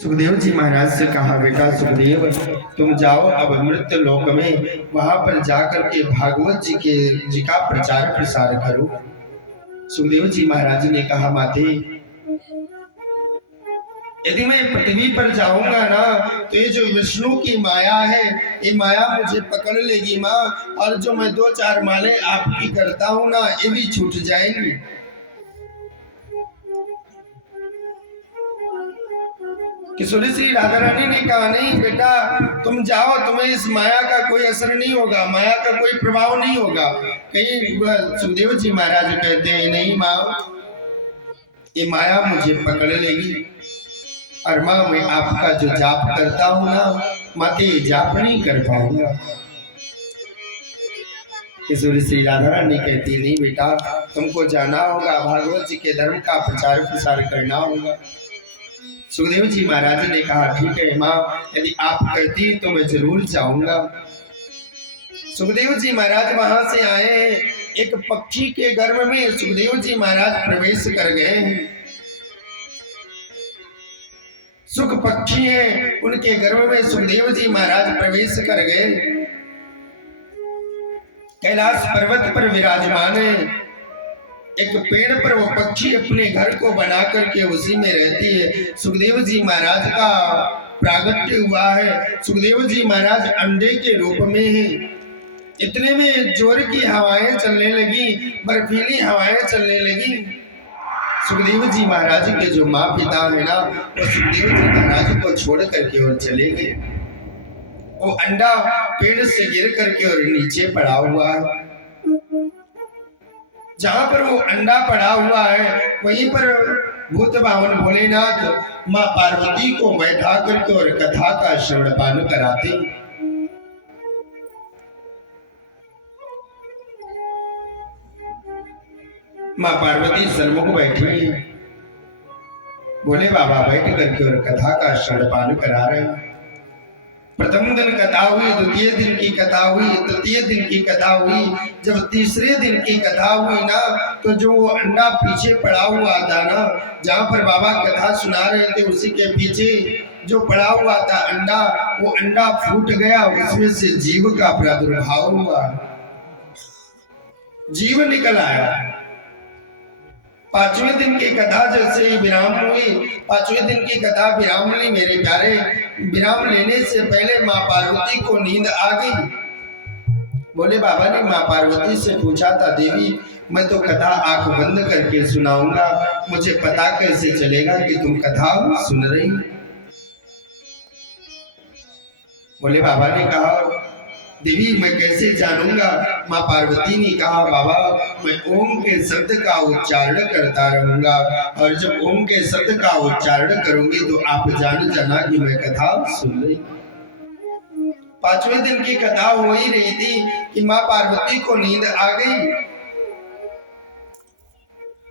सुखदेव जी महाराज से कहा, बेटा सुखदेव तुम जाओ अब मृत्यु लोक में, वहां पर जाकर के भागवत जी का प्रचार प्रसार करो। सुखदेव जी महाराज ने कहा, माते यदि मैं पृथ्वी पर जाऊंगा ना तो ये जो विष्णु की माया है ये माया मुझे पकड़ लेगी माँ, और जो मैं 2-4 माले आपकी करता हूँ ना ये भी छूट जाएंगी। किशोरी श्री राधा रानी ने कहा, नहीं बेटा तुम जाओ, तुम्हें इस माया का कोई असर नहीं होगा, माया का कोई प्रभाव नहीं होगा। कहीं सुखदेव जी महाराज कहते हैं, नहीं माँ ये माया मुझे पकड़ लेगी, और माँ मैं आपका जो जाप करता हूँ ना माते जाप नहीं कर पाऊंगा। किशोरी श्री राधा रानी कहती, नहीं बेटा तुमको जाना होगा, भागवत जी के धर्म का प्रचार प्रसार करना होगा। सुखदेव जी महाराज ने कहा, ठीक है माँ, यदि आप कहती तो मैं जरूर जाऊंगा। सुखदेव जी महाराज वहां से आए हैं, एक पक्षी के गर्भ में सुखदेव जी महाराज प्रवेश कर गए हैं। सुख पक्षी है, उनके गर्भ में सुखदेव जी महाराज प्रवेश कर गए। कैलाश पर्वत पर विराजमान है, एक पेड़ पर वो पक्षी अपने घर को बना करके उसी में रहती है। सुखदेव जी महाराज का प्रागट्य हुआ है, सुखदेव जी महाराज अंडे के रूप में हैं। इतने में जोर की हवाएं चलने लगी, बर्फीली हवाएं चलने लगी। सुखदेव जी महाराज के जो माँ पिता है ना वो सुखदेव जी महाराज को छोड़ करके और चले गए। वो अंडा पेड़ से गिर करके और नीचे पड़ा हुआ है। जहां पर वो अंडा पड़ा हुआ है वहीं पर भूत भावन भोलेनाथ माँ पार्वती को बैठा करके और कथा का श्रवण पान कराते। माँ पार्वती सन्मुख बैठी, भोले बाबा बैठ करके और कथा का श्रवण पान करा रहे हैं। प्रथम दिन कथा हुई, द्वितीय दिन की कथा हुई, तृतीय दिन की कथा हुई। जब तीसरे दिन की कथा हुई ना तो जो वो अंडा पीछे पड़ा हुआ था ना, जहाँ पर बाबा कथा सुना रहे थे उसी के पीछे जो पड़ा हुआ था अंडा, वो अंडा फूट गया, उसमें से जीव का प्रादुर्भाव हुआ, जीव निकल आया। पांचवें दिन की कथा जैसे ही विराम हुई, पांचवें दिन की कथा विराम ली मेरे प्यारे। विराम लेने से पहले माँ पार्वती को नींद आ गई। बोले बाबा ने माँ पार्वती से पूछा था, देवी मैं तो कथा आंख बंद करके सुनाऊंगा, मुझे पता कैसे चलेगा कि तुम कथा सुन रही हो? बोले बाबा ने कहा, देवी मैं कैसे जानूंगा? माँ पार्वती ने कहा, बाबा मैं ओम के शब्द का उच्चारण करता रहूंगा, और जब ओम के शब्द का उच्चारण करूंगी तो आप जान जाना कि मैं कथा सुन रही। पांचवें दिन की कथा हो ही रही थी कि माँ पार्वती को नींद आ गई।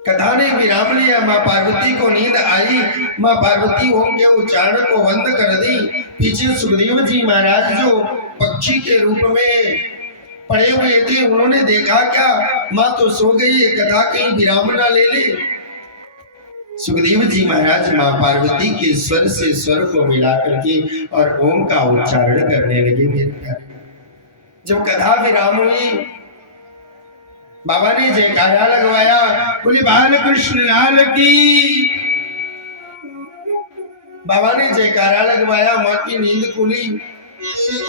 कथा ने विराम लिया, माँ पार्वती को नींद आई। माँ पार्वती ओम के उच्चारण को बंद कर दी। पीछे सुखदेव जी महाराज जो पक्षी के रूप में पड़े हुए थे, उन्होंने देखा क्या माँ तो सो गई है, कथा कहीं विराम ना ले ले। सुखदेव जी महाराज माँ पार्वती के स्वर से स्वर को मिला करके और ओम का उच्चारण करने लगे। मेरे प्यारे, जब कथा विराम हुई बाबा ने जयकारा लगवाया, बोले बाल कृष्ण लाल की। बाबा ने जयकारा लगवाया, माँ की नींद खुली।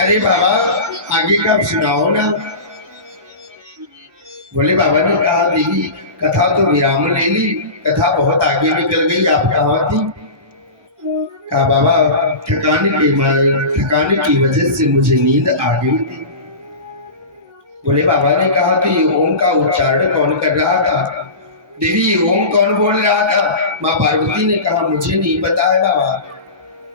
अरे बाबा आगे का सुनाओ ना। बोले बाबा ने कहा, देवी कथा तो विराम ले ली, कथा बहुत आगे निकल गई, आप कहाँ थी? कहा बाबा थकान की वजह से मुझे नींद आ गई थी। बोले बाबा ने कहा, तो ये ओम का उच्चारण कौन कर रहा था? देवी ओम कौन बोल रहा था? माँ पार्वती ने कहा, मुझे नहीं पता है बाबा।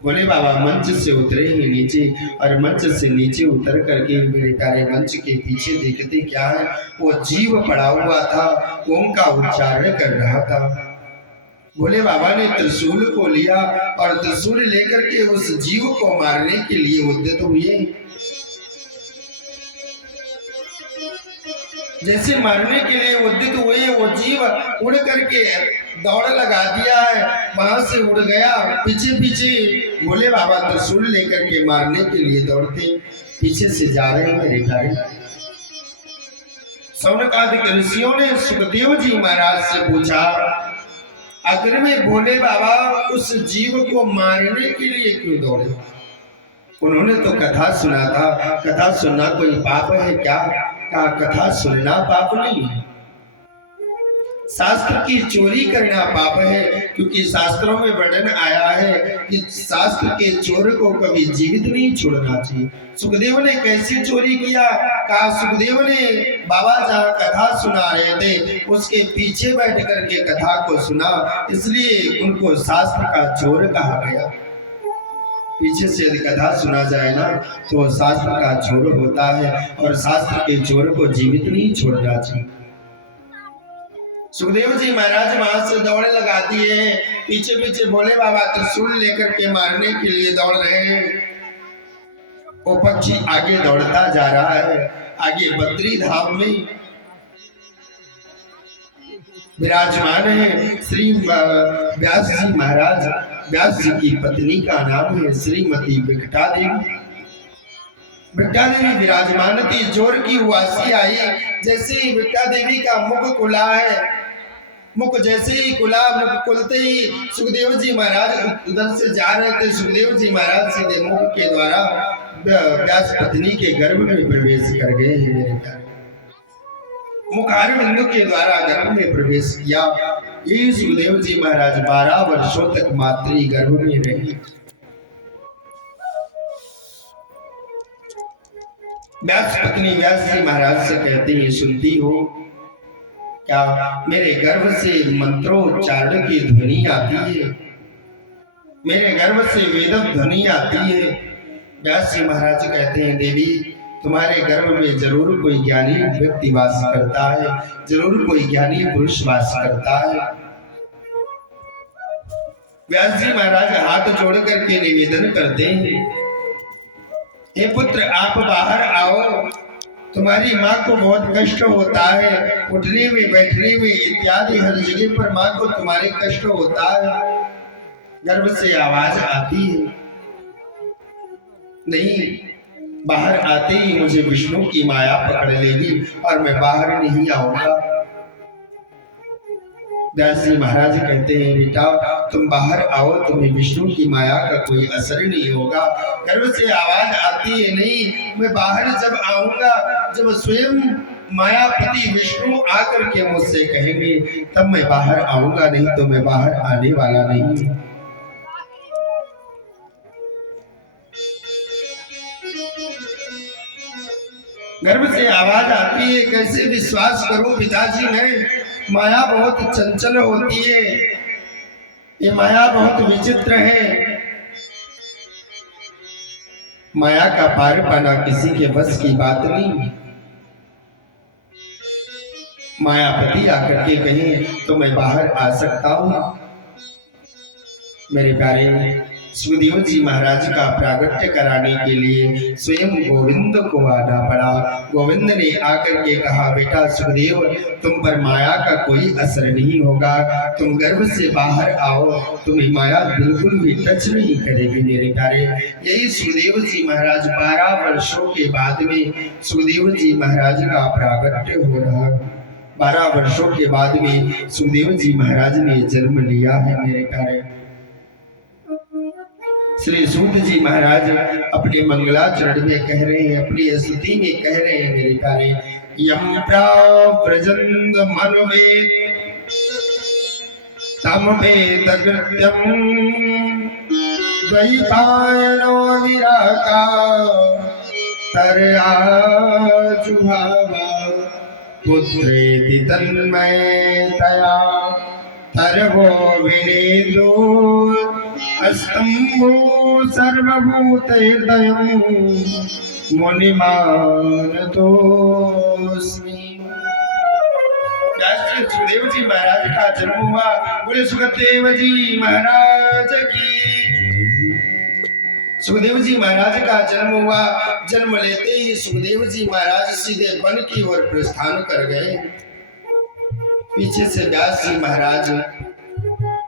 बोले बाबा मंच से उतरे ही नीचे, और मंच से नीचे उतर करके मेरे प्यारे मंच के पीछे देखते क्या है, वो जीव पड़ा हुआ था, ओम का उच्चारण कर रहा था। बोले बाबा ने त्रिशूल को लिया और त्रिशूल लेकर के उस जीव को मारने के लिए उद्यत हुए। जैसे मारने के लिए उद्यत हुए वो जीव उड़ करके दौड़ लगा दिया है, वहां से उड़ गया। पीछे पीछे भोले बाबा त्रिशूल लेकर के मारने के लिए दौड़ते पीछे से जा रहे हैं मेरे भाई। सौनकादिक ऋषियों ने सुखदेव जी महाराज से पूछा, आखिर में भोले बाबा उस जीव को मारने के लिए क्यों दौड़े? उन्होंने तो कथा सुना था, कथा सुनना कोई पाप है क्या? का कथा सुनना पाप नहीं है, शास्त्र की चोरी करना पाप है, क्योंकि शास्त्रों में वर्णन आया है कि शास्त्र के चोर को कभी जीवित नहीं छोड़ना चाहिए। सुखदेव ने कैसे चोरी किया? कहा सुखदेव ने बाबा जहाँ कथा सुना रहे थे उसके पीछे बैठ करके कथा को सुना, इसलिए उनको शास्त्र का चोर कहा गया। पीछे से यदि कथा सुना जाए ना तो शास्त्र का चोर होता है, और शास्त्र के चोर को जीवित नहीं छोड़ना चाहिए। सुखदेव जी महाराज वहां से दौड़ लगा दिए, पीछे पीछे भोले बाबा त्रिशूल लेकर के मारने के लिए दौड़ रहे हैं। वो पक्षी आगे दौड़ता जा रहा है, आगे बद्री धाम में विराजमान है श्री व्यास जी महाराज। व्यास जी की पत्नी का नाम है श्रीमती विकटा देवी। विकटा देवी विराजमान थी। जोर की उवासी आई, जैसे ही विकटा देवी का मुख खुला है, मुख जैसे ही खुला, मुख खुलते ही सुखदेव जी महाराज उधर से जा रहे थे। सुखदेव जी महाराज सीधे मुख के द्वारा व्यास पत्नी के गर्भ में प्रवेश कर गए हैं मेरे प्यारे। मुखार बिंदु के द्वारा गर्भ में प्रवेश किया। ये सुखदेव जी महाराज 12 वर्षों तक मातृ गर्भ में रहे। व्यास पत्नी व्यास जी महाराज से कहती है, सुनती हो क्या? मेरे गर्भ से मंत्रोच्चारण की ध्वनि आती है, मेरे गर्भ से वेद ध्वनि आती है। व्यास जी महाराज कहते हैं, देवी तुम्हारे गर्भ में जरूर कोई ज्ञानी व्यक्ति वास करता है, जरूर कोई ज्ञानी पुरुष वास करता है। व्यास जी महाराज हाथ जोड़ करके निवेदन करते हैं, हे पुत्र आप बाहर आओ, तुम्हारी माँ को बहुत कष्ट होता है, उठने में बैठने में इत्यादि हर जगह पर माँ को तुम्हारे कष्ट होता है। गर्भ से आवाज आती है, नहीं बाहर आते ही मुझे विष्णु की माया पकड़ लेगी और मैं बाहर नहीं आऊंगा। व्यास जी महाराज कहते हैं, बेटा तुम बाहर आओ, तुम्हें विष्णु की माया का कोई असर नहीं होगा। गर्भ से आवाज आती है, नहीं मैं बाहर जब आऊंगा, जब स्वयं मायापति विष्णु आकर के मुझसे कहेंगे तब मैं बाहर आऊंगा, नहीं तो मैं बाहर आने वाला नहीं। गर्भ से आवाज आती है, कैसे विश्वास करूं पिताजी मैं, माया बहुत चंचल होती है, ये माया बहुत विचित्र है, माया का पार पाना किसी के बस की बात नहीं। मायापति आकर के कहें तो मैं बाहर आ सकता हूं। मेरे प्यारे सुखदेव जी महाराज का प्रागट्य कराने के लिए स्वयं गोविंद को आना पड़ा। गोविंद ने आकर के कहा, बेटा सुखदेव तुम पर माया का कोई असर नहीं होगा, तुम गर्भ से बाहर आओ, तुम्हें माया बिल्कुल भी टच नहीं करेगी मेरे प्यारे। यही सुखदेव जी महाराज 12 वर्षों के बाद में सुखदेव जी महाराज का प्रागट्य हो रहा। 12 वर्षों के बाद में सुखदेव जी महाराज ने जन्म लिया है मेरे प्यारे। श्री सूत जी महाराज अपने मंगलाचरण में कह रहे हैं, अपनी स्तुति में कह रहे हैं मेरे प्यारे, यम प्रव्रजन्द मनवे तम वेद कृत्यम द्वैपायनो विराका तरया जुहावा पुत्रेति तन्मयतया तरवो विनेदो अस्तंभो सर्वभूतहृदयं मुनिमानतोस्मि। सुखदेव जी महाराज का जन्म हुआ। बोले सुखदेव जी महाराज की। सुखदेव जी महाराज का जन्म हुआ। जन्म लेते ही सुखदेव जी महाराज सीधे वन की ओर प्रस्थान कर गए। पीछे से व्यास जी महाराज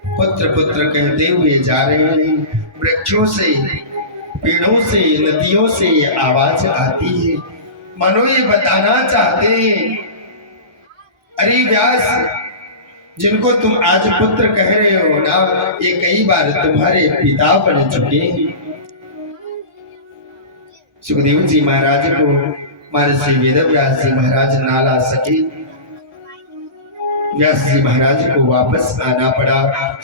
पुत्र पुत्र कहते हुए जा रहे हैं। वृक्षों से, पेड़ों से, नदियों से ये आवाज आती है, मानो ये बताना चाहते हैं, अरे व्यास, जिनको तुम आज पुत्र कह रहे हो ना, ये कई बार तुम्हारे पिता बन चुके हैं। सुखदेव जी महाराज को महर्षि वेदव्यास जी महाराज ना ला सके। व्यास जी महाराज को वापस आना पड़ा।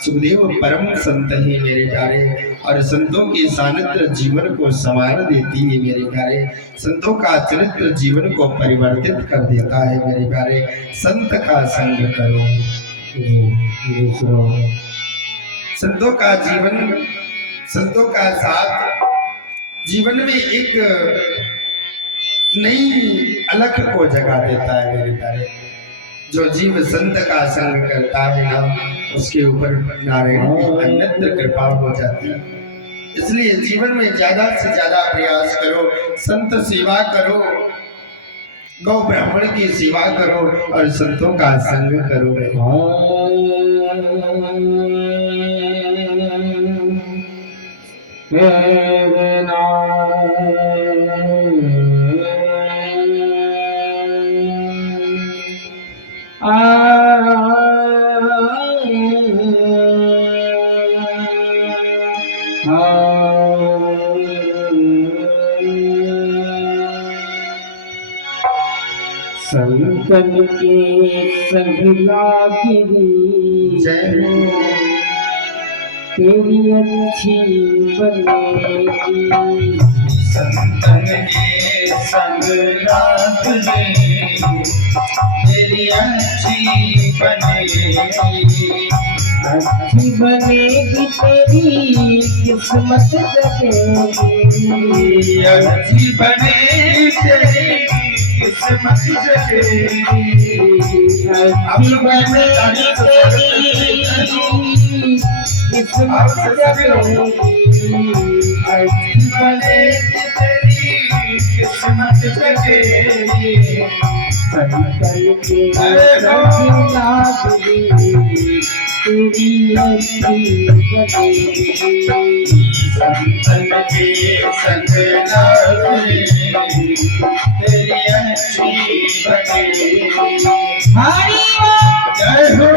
सुखदेव परम संत है मेरे प्यारे, और संतों की सानिध्य जीवन को संवार देती है मेरे प्यारे। संतों का चरित्र जीवन को परिवर्तित कर देता है मेरे प्यारे। संत का संग करो, संतों का जीवन, संतों का साथ जीवन में एक नई अलख को जगा देता है मेरे प्यारे। जो जीव संत का संग करता है ना, उसके ऊपर नारायण की अन्यत्र कृपा हो जाती है। इसलिए जीवन में ज्यादा से ज्यादा प्रयास करो, संत सेवा करो, गौ ब्राह्मण की सेवा करो और संतों का संग करो। संतन के संग लागिरी तेरी अच्छी बनेगी। संतन के संग लागिरी तेरी अच्छी बनेगी। अच्छी बनेगी तेरी किस्मत जगेगी। अच्छी बनेगी तेरी किस्मत जगेगी। अच्छी बनेगी तेरी किस्मत जगेगी। अच्छी बनेगी तेरी किस्मत जगेगी। संतन के संग लागिरी तेरी अच्छी बनेगी। संतन के संग लागिरी तेरी अच्छी बनेगी। हरि जय हो।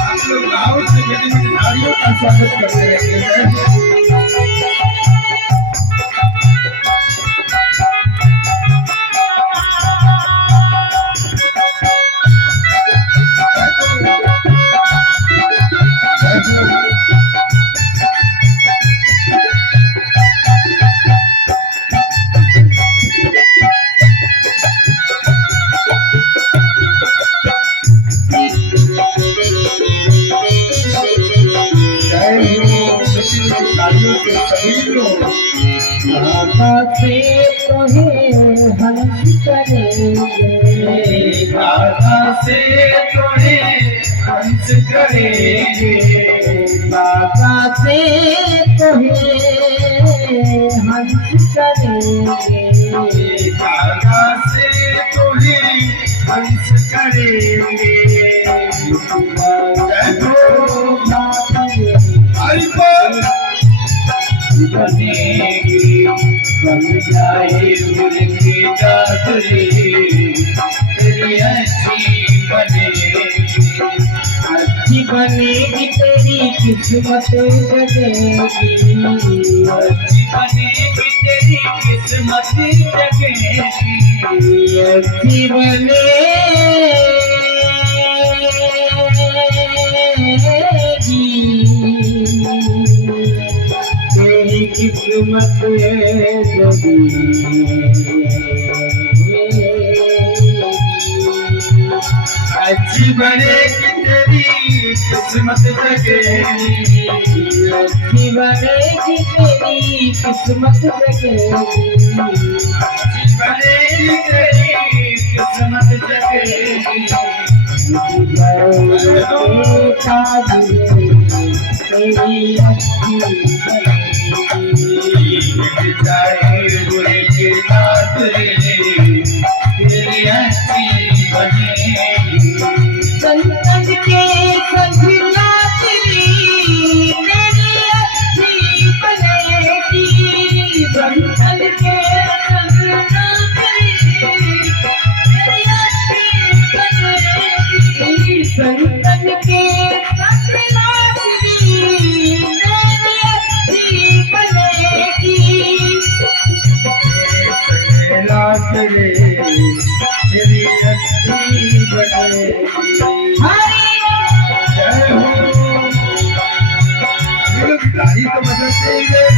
आप लोग गाँव से मेरी नारियों का स्वागत करते रहते हैं। बाबा से तुम्हें हंस करेंगे। बाबा से तुम्हें हंस करेंगे। बाबा से तुम्हें हंस करेंगे। बाबा से तुम्हें हंस करेंगे। बनेगी बन जाए उनकी चादरी तेरी अच्छी बनेगी। अच्छी बनेगी तेरी किस्मत जगेगी। अच्छी बनेगी तेरी किस्मत जगेगी। अच्छी बनेगी तेरी किस्मत अच्छी बनेगी तेरी किस्मत जगेगी। अच्छी बनेगी तेरी किस्मत जगेगी। अच्छी बनेगी तेरी किस्मत जगेगी। तेरी अच्छी बनेगी। चाहे बुरे के साथ तेरी अच्छी बनेगी। संतन के संग तेरी अच्छी बनेगी। संतन के संग तेरी अच्छी बनेगी। संतन के संग तेरी अच्छी बनेगी। रात रे तेरी अच्छी बनेगी। जय हो। अभी लोग गाड़ी तो बदलते ही गए।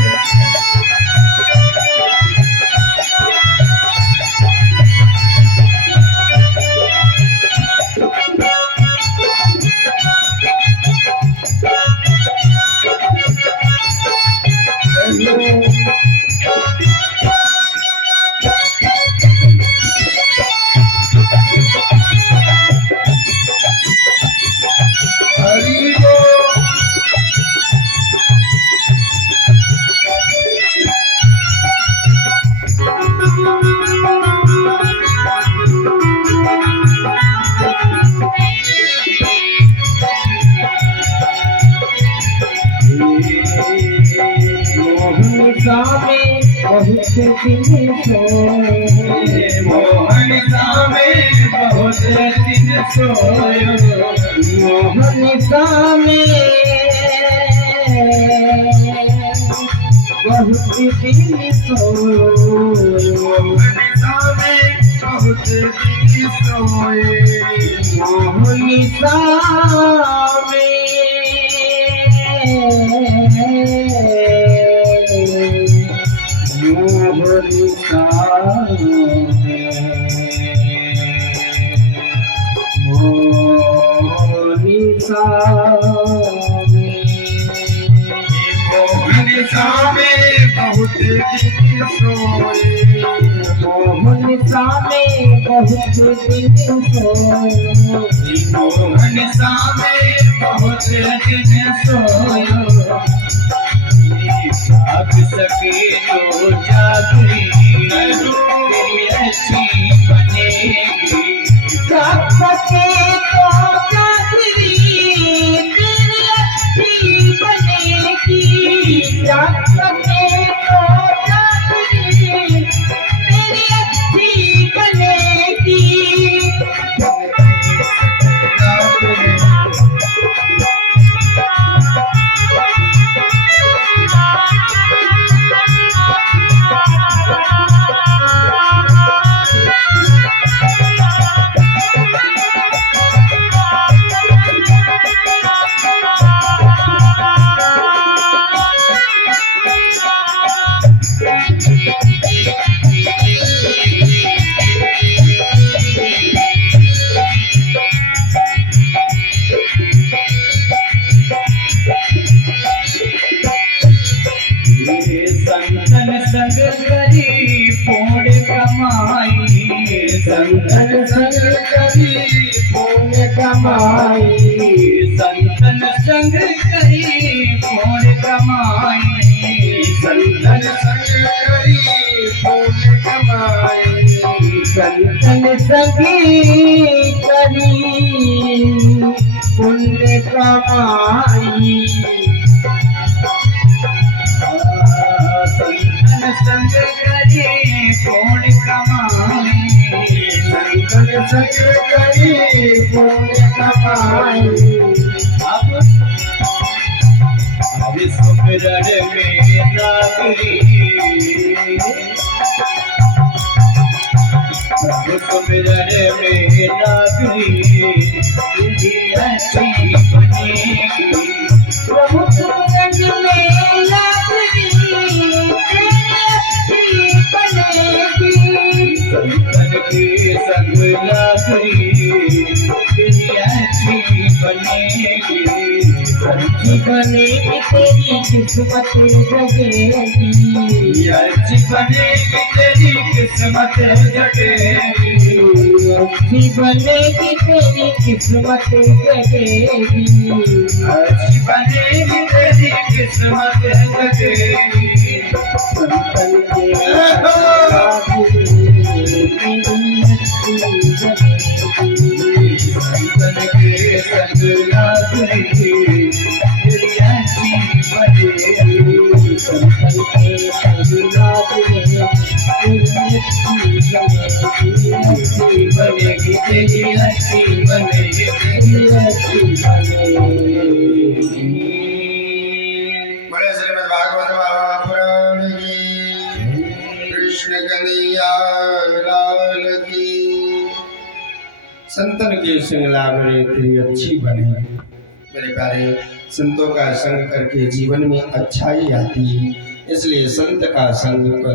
बहुत दिन सोए मोहन सामे बहुत दिन सोयो। मोहन सामे बहुत दिन सोए। मोहन सामे बहुत दिन सोए। मोहन सामे मोहन सामे बहुत दिन सोए। मोहन सामे बहुत दिन सोए। मोहन सामे बहुत दिन सोयो। जाग सके तो जागरी तेरी अच्छी बनेगी। जाग सके तो जागरी तेरी अच्छी बनेगी। जाग सके तो जागरी तेरी अच्छी बनेगी। संतन संग करी पुण्य कमाई। संतन संग करी पुण्य कमाई। संतन संग करी पुण्य कमाई। संतन संग करी पुण्य कमाई। संतन संगी करी पुण्य कमाई। संतन संग करी पुण्य कमाई। संतन संग करी पुण्य कमाई। अब सुमिरन में नागरी प्रभु सुमिरन में नागरी तेरी अच्छी बनेगी। प्रभु सुमिरन में नागरी तेरी अच्छी बनेगी। संतन के संग नागरी तेरी अच्छी बनेगी। अच्छी बनेगी तेरी किस्मत जगेगी। अच्छी बनेगी तेरी किस्मत जगेगी। अच्छी बनेगी तेरी किस्मत जगेगी अच्छी बनेगी तेरी किस्मत जगेगी संतन के तेरी अच्छी बनेगी संतन के संग लागेगी तेरी अच्छी बनेगी संतन के संग लागेगी अच्छी बनेगी तेरी अच्छी बनेगी तेरी अच्छी बनेगी बड़े श्रीमद् भागवत महापुराण की कृष्ण कन्हैया लाल की संतन के संग लागने तेरी अच्छी बने। मेरे प्यारे, संतों का संग करके जीवन में अच्छाई आती है, इसलिए संत का संग